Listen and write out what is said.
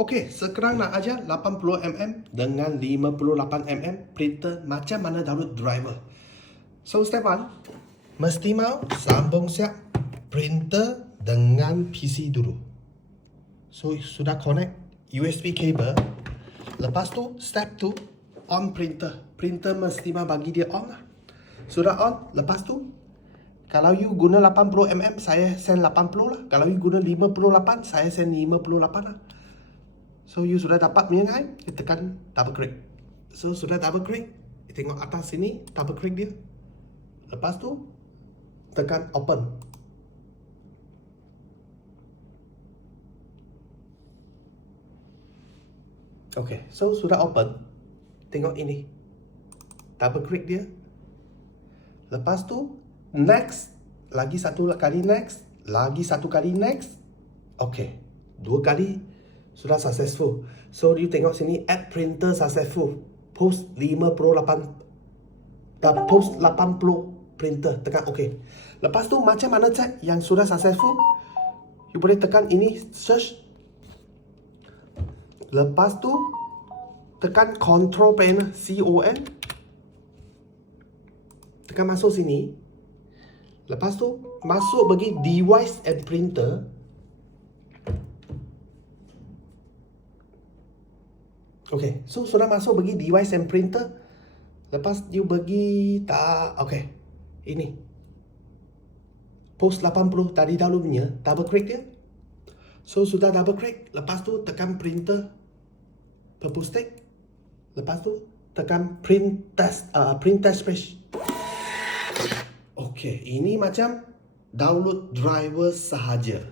Okey, sekarang nak ajar 80mm dengan 58mm printer macam mana download driver. So step 1, mesti mau sambung siap printer dengan PC dulu. So sudah connect USB cable. Lepas tu step 2, on printer. Printer mesti mau bagi dia on lah. Sudah on, lepas tu kalau you guna 80mm, saya send 80 lah. Kalau you guna 58, saya send 58 lah. So you sudah dapat punya kan? You tekan double click. So sudah double click, you tengok atas sini, double click dia. Lepas tu tekan open. Okay, so sudah open. Tengok ini. Double click dia. Lepas tu next, lagi satu kali next, lagi satu kali next. Okay, 2 kali sudah successful. So you tengok sini, add printer successful. Post 58 post 80 printer, tekan OK. Lepas tu macam mana check yang sudah successful? You boleh tekan ini search. Lepas tu tekan control panel, CON. Tekan masuk sini. Lepas tu masuk bagi device and printer. Okay, so sudah masuk bagi device and printer. Lepas you bagi tak, okay, ini post 80 tadi dahulunya, double click dia. So sudah double click, lepas tu tekan printer purple stick. Lepas tu tekan print test page. Okay, ini macam download driver sahaja.